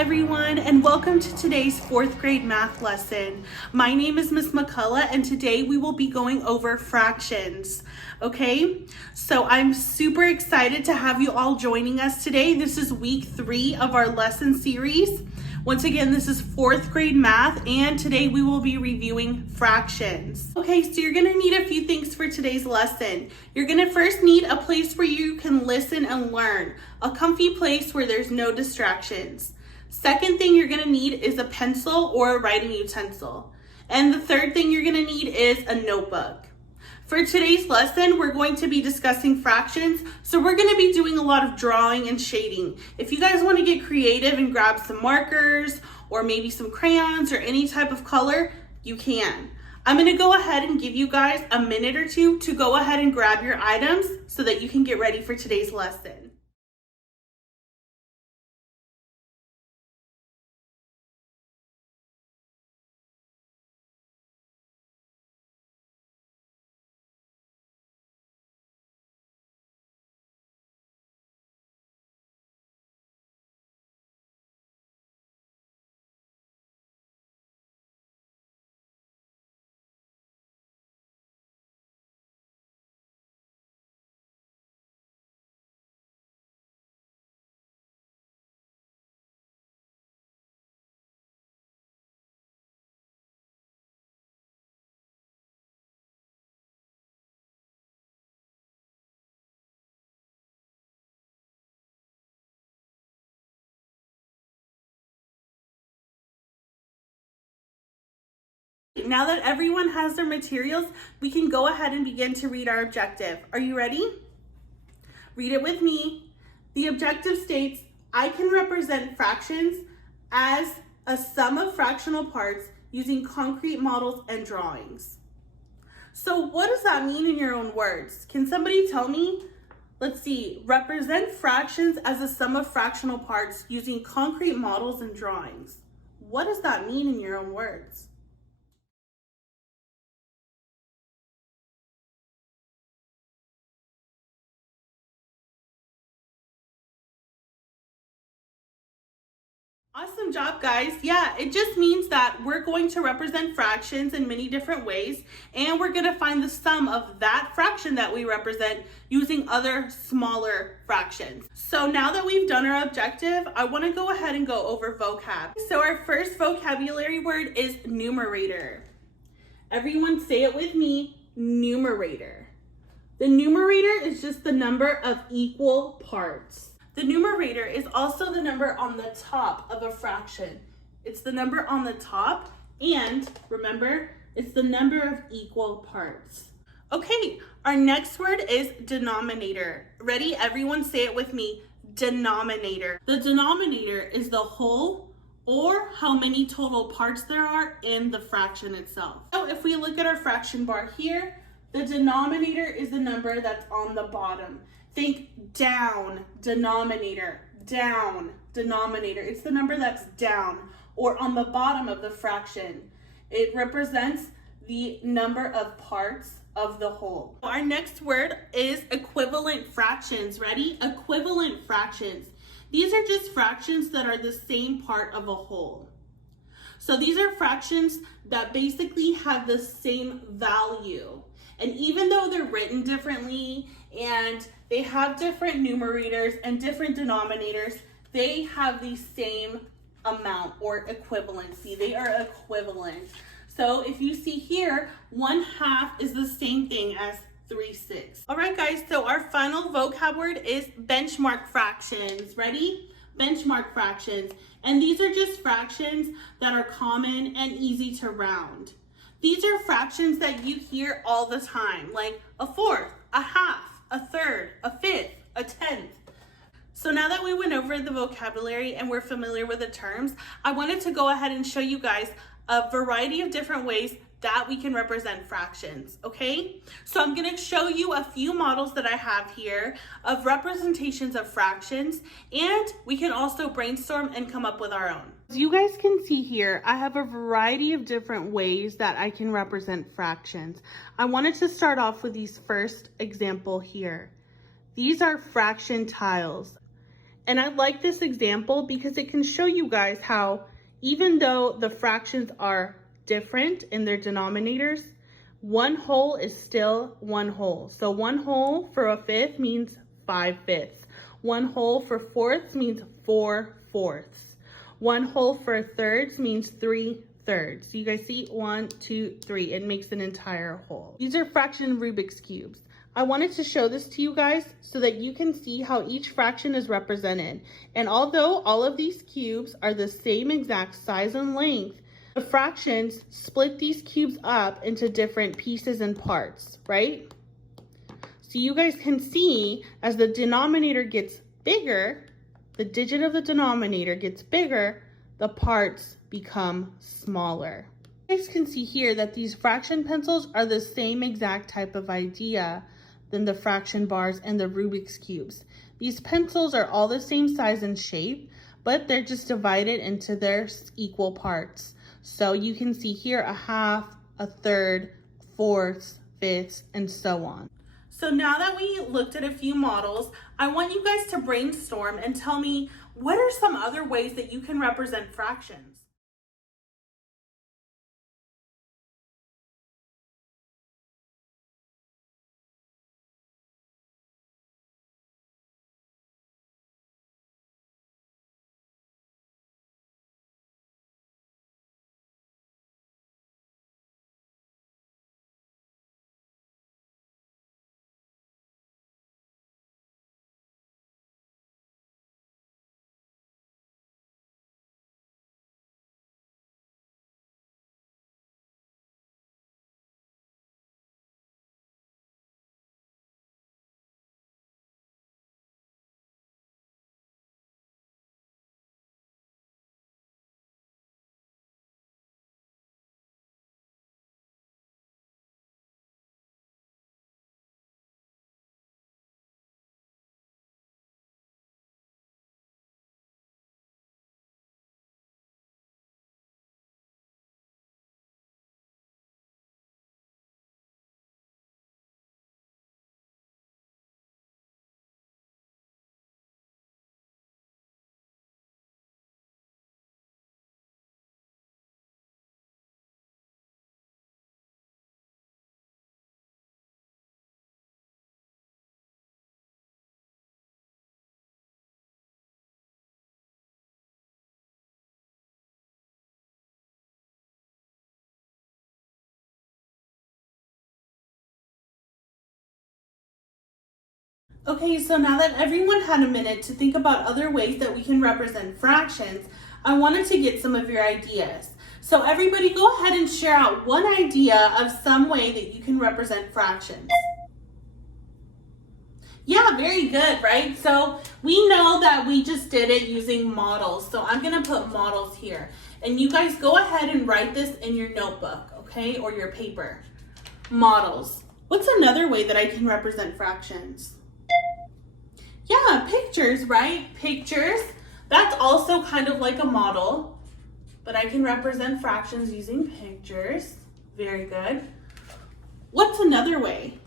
everyone, and welcome to today's 4th grade math lesson. My name is Miss McCullough, and today we will be going over fractions. Okay, so I'm super excited to have you all joining us today. This is week 3 of our lesson series. Once again, this is 4th grade math, and today we will be reviewing fractions. Okay, so you're gonna need a few things for today's lesson. You're gonna first need a place where you can listen and learn, a comfy place where there's no distractions. Second thing you're gonna need is a pencil or a writing utensil. And the third thing you're gonna need is a notebook. For today's lesson, we're going to be discussing fractions, so we're gonna be doing a lot of drawing and shading. If you guys wanna get creative and grab some markers or maybe some crayons or any type of color, you can. I'm gonna go ahead and give you guys a minute or two to go ahead and grab your items so that you can get ready for today's lesson. Now that everyone has their materials, we can go ahead and begin to read our objective. Are you ready? Read it with me. The objective states, I can represent fractions as a sum of fractional parts using concrete models and drawings. So what does that mean in your own words? Can somebody tell me? Let's see, represent fractions as a sum of fractional parts using concrete models and drawings. What does that mean in your own words? Awesome job, guys. Yeah, it just means that we're going to represent fractions in many different ways, and we're going to find the sum of that fraction that we represent using other smaller fractions. So now that we've done our objective, I want to go ahead and go over vocab. So our first vocabulary word is numerator. Everyone say it with me, numerator. The numerator is just the number of equal parts. The numerator is also the number on the top of a fraction. It's the number on the top, and remember, it's the number of equal parts. Okay, our next word is denominator. Ready? Everyone say it with me, denominator. The denominator is the whole or how many total parts there are in the fraction itself. So if we look at our fraction bar here, the denominator is the number that's on the bottom. Think down, denominator, down, denominator. It's the number that's down or on the bottom of the fraction. It represents the number of parts of the whole. Our next word is equivalent fractions. Ready? Equivalent fractions. These are just fractions that are the same part of a whole. So these are fractions that basically have the same value. And even though they're written differently and they have different numerators and different denominators, they have the same amount or equivalency. They are equivalent. So if you see here, 1/2 is the same thing as 3/6. All right, guys, so our final vocab word is benchmark fractions. Ready? Benchmark fractions. And these are just fractions that are common and easy to round. These are fractions that you hear all the time, like a 1/4, a 1/2, a 1/3, a 1/5, a 1/10. So now that we went over the vocabulary and we're familiar with the terms, I wanted to go ahead and show you guys a variety of different ways that we can represent fractions, okay? So I'm gonna show you a few models that I have here of representations of fractions, and we can also brainstorm and come up with our own. As you guys can see here, I have a variety of different ways that I can represent fractions. I wanted to start off with these first example here. These are fraction tiles. And I like this example because it can show you guys how even though the fractions are different in their denominators, one whole is still one whole. So one whole for a fifth means 5/5. One whole for fourths means 4/4. One whole for thirds means 3/3. You guys see 1, 2, 3. It makes an entire whole. These are fraction Rubik's cubes. I wanted to show this to you guys so that you can see how each fraction is represented. And although all of these cubes are the same exact size and length, the fractions split these cubes up into different pieces and parts, right? So you guys can see as the denominator gets bigger, the digit of the denominator gets bigger, the parts become smaller. You guys can see here that these fraction pencils are the same exact type of idea than the fraction bars and the Rubik's cubes. These pencils are all the same size and shape, but they're just divided into their equal parts. So you can see here a half, a third, fourths, fifths, and so on. So now that we looked at a few models, I want you guys to brainstorm and tell me what are some other ways that you can represent fractions? Okay, so now that everyone had a minute to think about other ways that we can represent fractions, I wanted to get some of your ideas. So everybody go ahead and share out one idea of some way that you can represent fractions. Yeah, very good, right? So we know that we just did it using models. So I'm gonna put models here. And you guys go ahead and write this in your notebook, okay? Or your paper. Models. What's another way that I can represent fractions? Yeah, pictures, right? Pictures. That's also kind of like a model, but I can represent fractions using pictures. Very good. What's another way?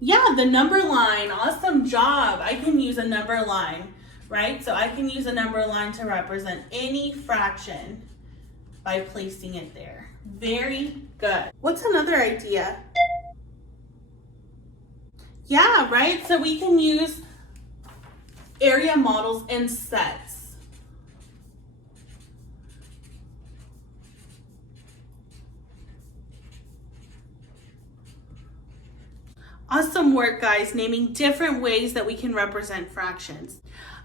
Yeah, the number line. Awesome job. I can use a number line, right? So I can use a number line to represent any fraction by placing it there. Very good. What's another idea? Yeah, right? So we can use area models and sets. Awesome work, guys, naming different ways that we can represent fractions.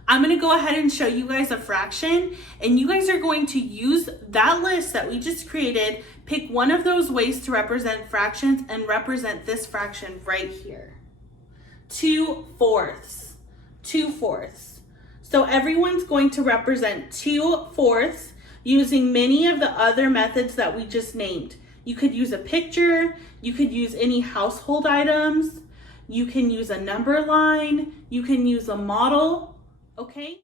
I'm going to go ahead and show you guys a fraction, and you guys are going to use that list that we just created, pick one of those ways to represent fractions, and represent this fraction right here. 2/4. 2/4. So everyone's going to represent 2/4 using many of the other methods that we just named. You could use a picture, you could use any household items, you can use a number line, you can use a model, okay?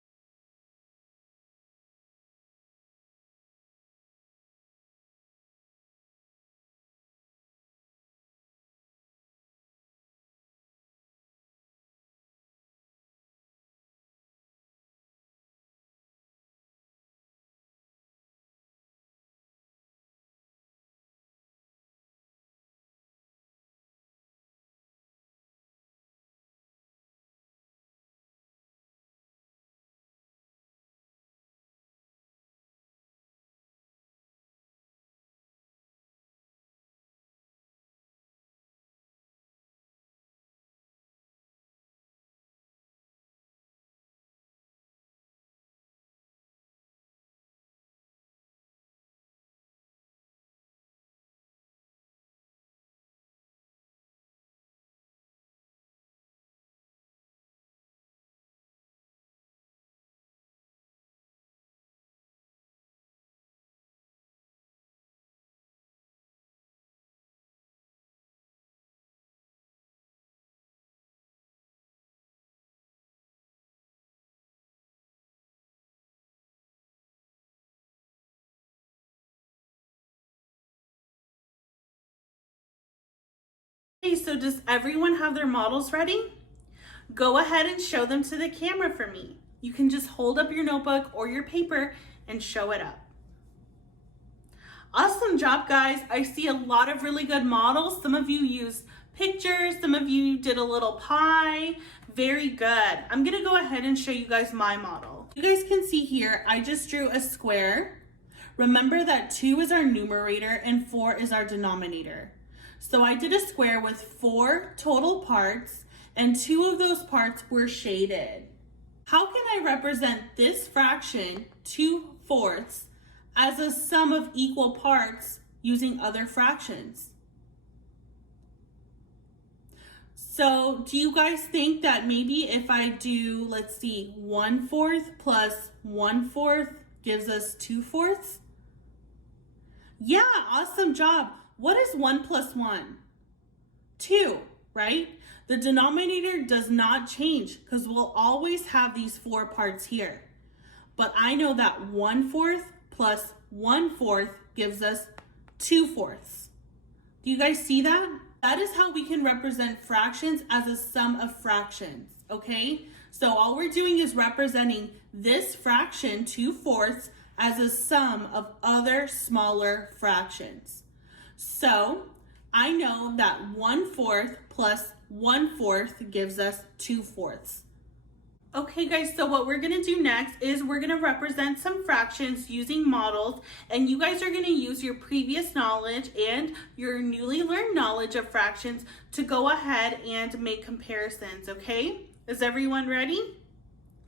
Okay, so does everyone have their models ready? Go ahead and show them to the camera for me. You can just hold up your notebook or your paper and show it up. Awesome job, guys. I see a lot of really good models. Some of you used pictures, some of you did a little pie. Very good. I'm gonna go ahead and show you guys my model. You guys can see here, I just drew a square. Remember that 2 is our numerator and 4 is our denominator. So I did a square with 4 total parts and 2 of those parts were shaded. How can I represent this fraction, 2/4, as a sum of equal parts using other fractions? So do you guys think that maybe if I do, let's see, 1/4 plus 1/4 gives us 2/4? Yeah, awesome job. What is 1 plus 1? 2, right? The denominator does not change because we'll always have these 4 parts here. But I know that 1/4 plus 1/4 gives us 2/4. Do you guys see that? That is how we can represent fractions as a sum of fractions, okay? So all we're doing is representing this fraction, 2/4, as a sum of other smaller fractions. So I know that 1/4 plus 1/4 gives us 2/4. Okay guys, so what we're gonna do next is we're gonna represent some fractions using models, and you guys are gonna use your previous knowledge and your newly learned knowledge of fractions to go ahead and make comparisons, okay? Is everyone ready?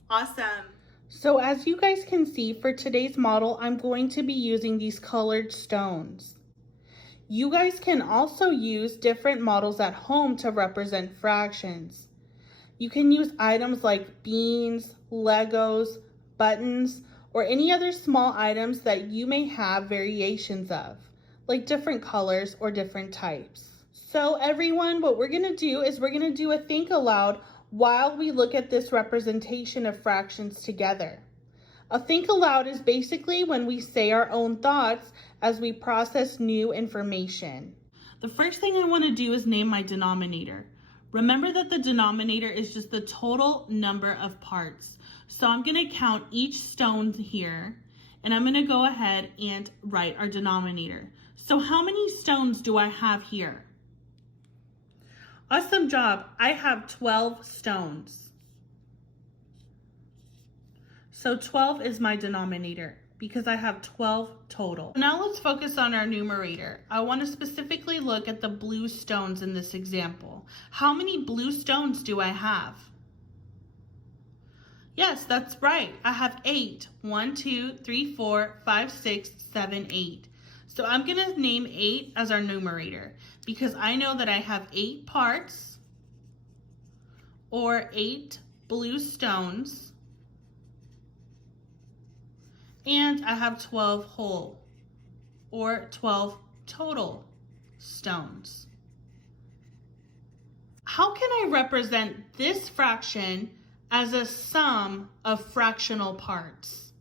Awesome. So as you guys can see, for today's model, I'm going to be using these colored stones. You guys can also use different models at home to represent fractions. You can use items like beans, Legos, buttons, or any other small items that you may have variations of, like different colors or different types. So everyone, what we're gonna do is we're gonna do a think aloud while we look at this representation of fractions together. A think aloud is basically when we say our own thoughts as we process new information. The first thing I want to do is name my denominator. Remember that the denominator is just the total number of parts. So I'm going to count each stone here, and I'm going to go ahead and write our denominator. So how many stones do I have here? Awesome job. I have 12 stones. So 12 is my denominator because I have 12 total. Now let's focus on our numerator. I want to specifically look at the blue stones in this example. How many blue stones do I have? Yes, that's right. I have 8. 1, 2, 3, 4, 5, 6, 7, 8. So I'm going to name 8 as our numerator because I know that I have 8 parts or 8 blue stones. And I have 12 whole or 12 total stones. How can I represent this fraction as a sum of fractional parts?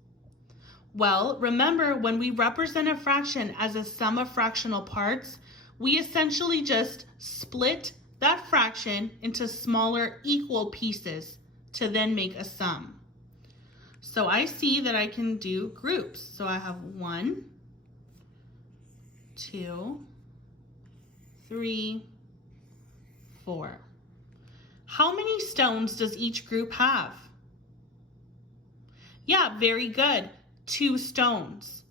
Well, remember when we represent a fraction as a sum of fractional parts, we essentially just split that fraction into smaller equal pieces to then make a sum. So I see that I can do groups. So I have 1, 2, 3, 4. How many stones does each group have? Yeah, very good. 2 stones.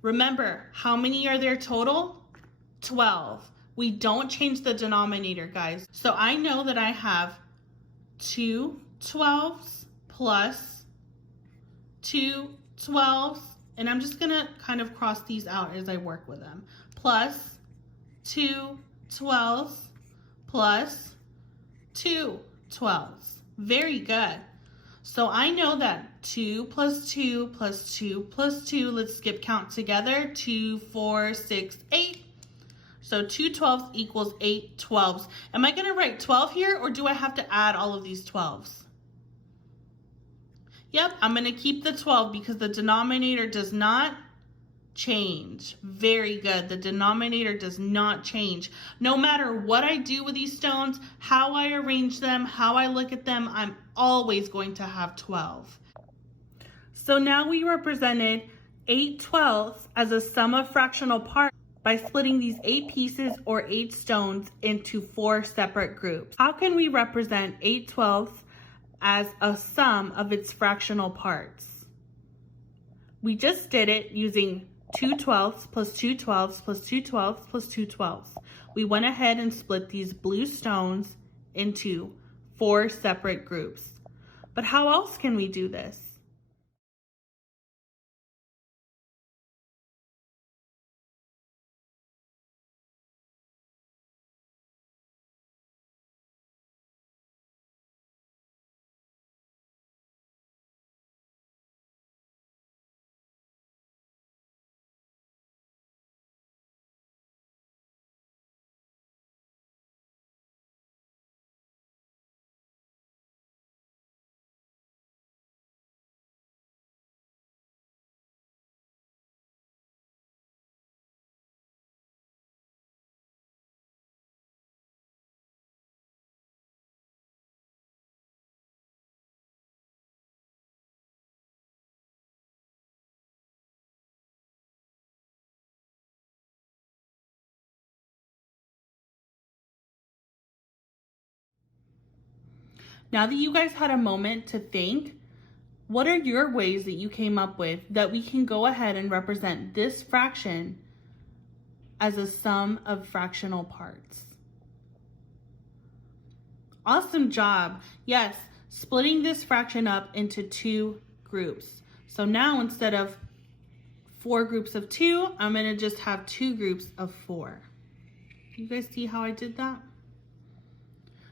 Remember, how many are there total? 12. We don't change the denominator, guys. So I know that I have 2 12s plus 2 12s, and I'm just gonna kind of cross these out as I work with them, plus 2 12s plus 2 12s. Very good. So I know that 2 plus 2 plus 2 plus 2, let's skip count together, 2, 4, 6, 8. So 2 12s equals 8 12s. Am I gonna write 12 here, or do I have to add all of these 12s? Yep, I'm going to keep the 12 because the denominator does not change. Very good. The denominator does not change. No matter what I do with these stones, how I arrange them, how I look at them, I'm always going to have 12. So now we represented 8/12 as a sum of fractional parts by splitting these 8 pieces or 8 stones into 4 separate groups. How can we represent 8/12 as a sum of its fractional parts? We just did it using 2/12 plus 2/12 plus 2/12 plus 2/12. We went ahead and split these blue stones into 4 separate groups. But how else can we do this? Now that you guys had a moment to think, what are your ways that you came up with that we can go ahead and represent this fraction as a sum of fractional parts? Awesome job. Yes, splitting this fraction up into 2 groups. So now instead of 4 groups of 2, I'm going to just have 2 groups of 4. You guys see how I did that?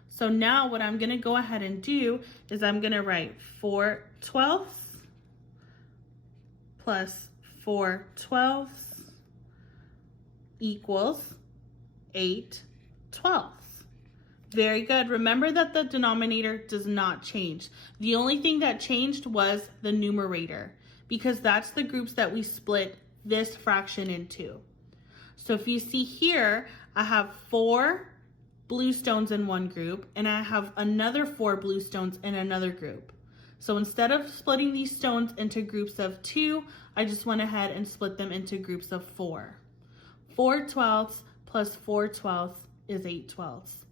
So now what I'm going to go ahead and do is I'm going to write 4/12 plus 4/12 equals 8/12. Very good. Remember that the denominator does not change. The only thing that changed was the numerator, because that's the groups that we split this fraction into. So if you see here, I have 4 blue stones in one group, and I have another 4 blue stones in another group. So instead of splitting these stones into groups of 2, I just went ahead and split them into groups of 4. 4/12 plus 4/12 is 8/12.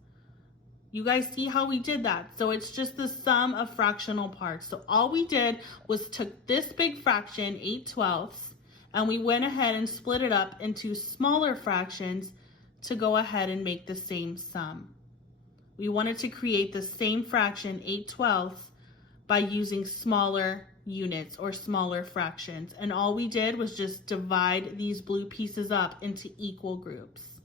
You guys see how we did that? So it's just the sum of fractional parts. So all we did was took this big fraction, 8/12, and we went ahead and split it up into smaller fractions to go ahead and make the same sum. We wanted to create the same fraction, 8/12, by using smaller units or smaller fractions. And all we did was just divide these blue pieces up into equal groups.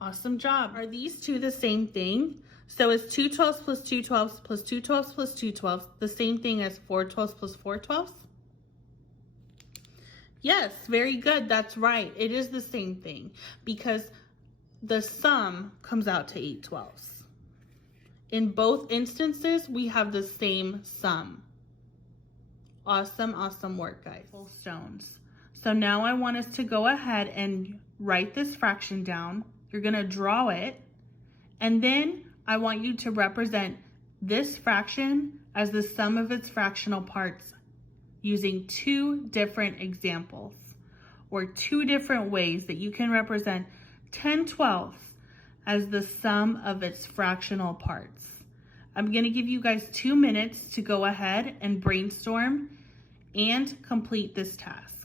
Awesome job. Are these two the same thing? So is 2/12 plus 2/12 plus 2/12 plus 2/12 the same thing as 4/12 plus 4/12? Yes, very good. That's right. It is the same thing because the sum comes out to 8/12. In both instances, we have the same sum. Awesome, awesome work, guys. Full stones. So now I want us to go ahead and write this fraction down. You're going to draw it, and then I want you to represent this fraction as the sum of its fractional parts using 2 different examples or 2 different ways that you can represent 10/12 as the sum of its fractional parts. I'm going to give you guys 2 minutes to go ahead and brainstorm and complete this task.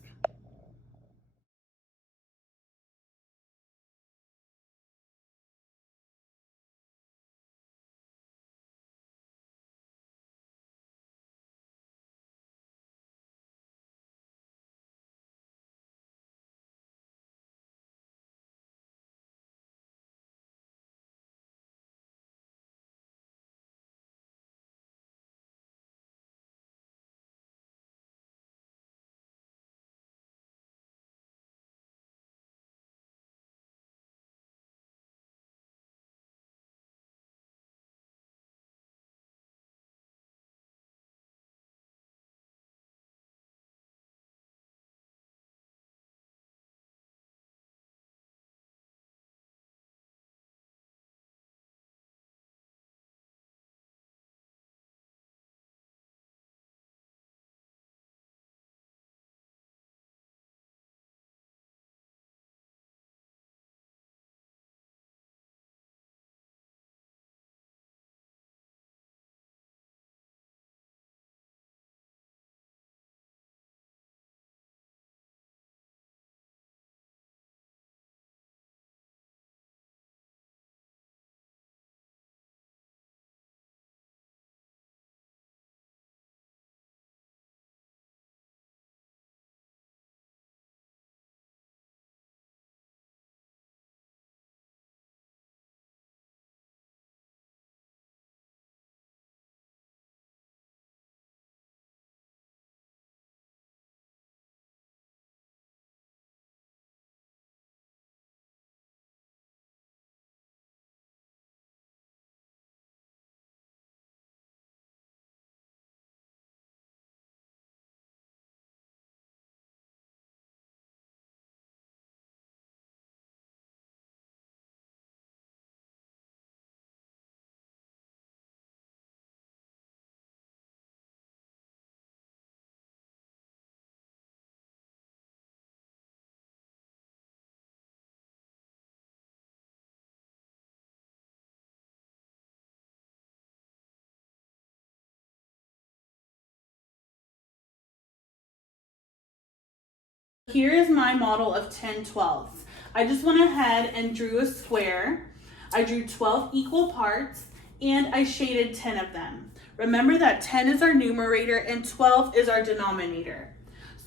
here is my model of 10/12. I just went ahead and drew a square. I drew 12 equal parts and I shaded 10 of them. Remember that 10 is our numerator and 12 is our denominator.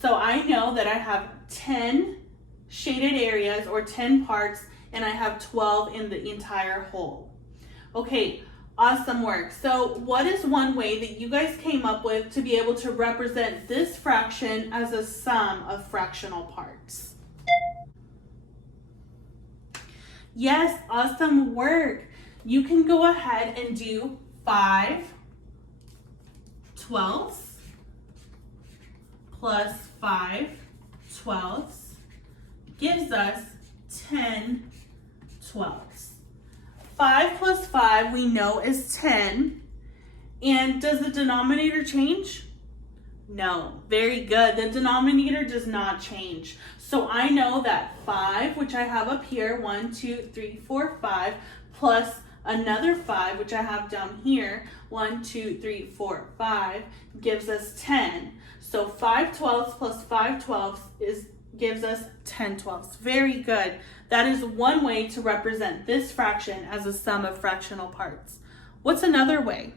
So I know that I have 10 shaded areas or 10 parts and I have 12 in the entire whole. Okay, awesome work. So what is one way that you guys came up with to be able to represent this fraction as a sum of fractional parts? Yes, awesome work. You can go ahead and do 5/12 plus 5/12 gives us 10/12. 5 plus 5 we know is 10. And does the denominator change? No. Very good. The denominator does not change. So I know that 5, which I have up here, 1, 2, 3, 4, 5, plus another 5, which I have down here, 1, 2, 3, 4, 5, gives us 10. So 5/12 plus 5/12 gives us 10/12. Very good. That is one way to represent this fraction as a sum of fractional parts. What's another way?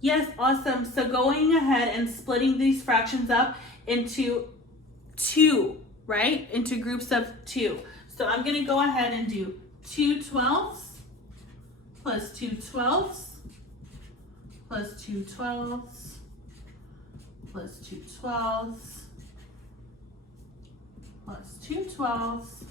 Yes, awesome. So going ahead and splitting these fractions up into 2, right? Into groups of 2. So I'm going to go ahead and do 2/12 plus 2/12 plus 2/12 plus 2/12 plus 2/12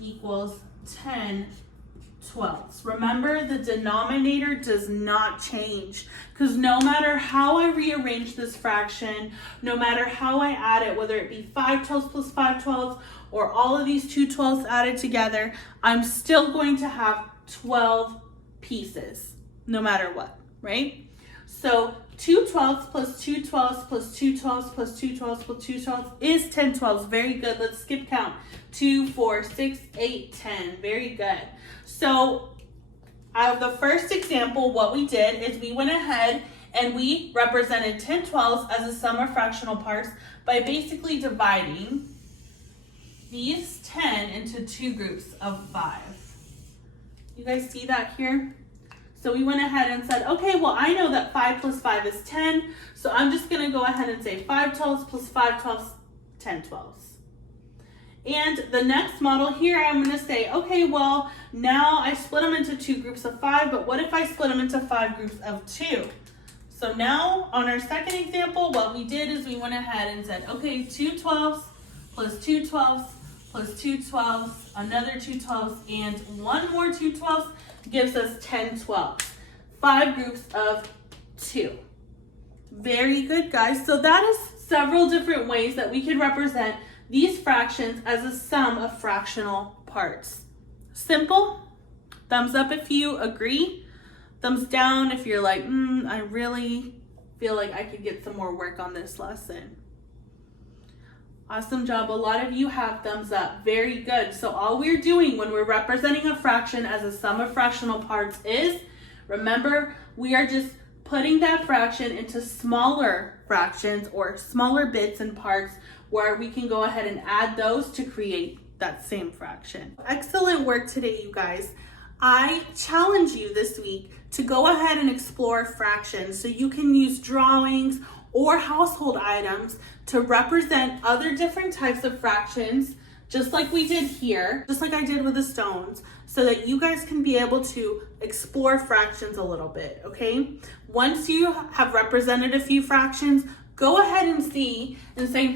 equals 10/12. Remember, the denominator does not change because no matter how I rearrange this fraction, no matter how I add it, whether it be 5/12 plus 5/12 or all of these 2/12 added together, I'm still going to have 12 pieces no matter what, right? So 2/12 plus 2/12 plus 2/12 plus 2/12 plus 2/12 is 10/12. Very good. Let's skip count. 2, 4, 6, 8, 10. Very good. So out of the first example, what we did is we went ahead and we represented 10/12 as a sum of fractional parts by basically dividing these 10 into 2 groups of 5. You guys see that here? So we went ahead and said, okay, well, I know that 5 plus 5 is 10, so I'm just going to go ahead and say 5/12 plus 5/12, 10/12. And the next model here, I'm going to say, okay, well, now I split them into 2 groups of 5, but what if I split them into 5 groups of 2? So now on our second example, what we did is we went ahead and said, okay, 2/12 plus 2/12 plus 2/12, another 2/12, and one more 2/12 gives us 10/12. 5 groups of 2. Very good, guys. So that is several different ways that we can represent these fractions as a sum of fractional parts. Simple? Thumbs up if you agree. Thumbs down if you're like, I really feel like I could get some more work on this lesson. Awesome job. A lot of you have thumbs up. Very good. So all we're doing when we're representing a fraction as a sum of fractional parts is, remember, we are just putting that fraction into smaller fractions or smaller bits and parts where we can go ahead and add those to create that same fraction. Excellent work today, you guys. I challenge you this week to go ahead and explore fractions so you can use drawings or household items to represent other different types of fractions, just like we did here, just like I did with the stones, so that you guys can be able to explore fractions a little bit, okay? Once you have represented a few fractions, go ahead and see and say,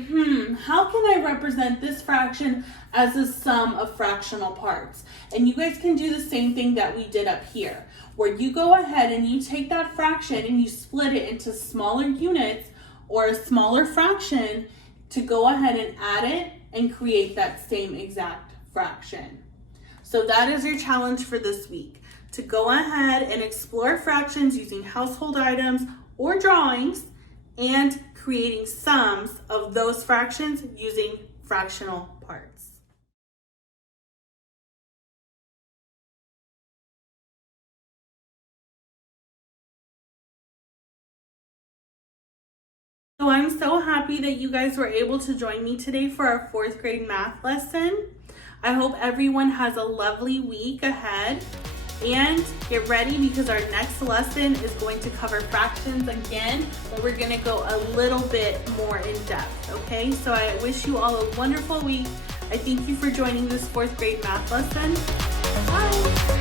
how can I represent this fraction as a sum of fractional parts? And you guys can do the same thing that we did up here, where you go ahead and you take that fraction and you split it into smaller units or a smaller fraction to go ahead and add it and create that same exact fraction. So that is your challenge for this week, to go ahead and explore fractions using household items or drawings and creating sums of those fractions using fractional parts. So I'm so happy that you guys were able to join me today for our 4th grade math lesson. I hope everyone has a lovely week ahead. And get ready because our next lesson is going to cover fractions again, but we're going to go a little bit more in depth, okay? So I wish you all a wonderful week. I thank you for joining this 4th grade math lesson. Bye!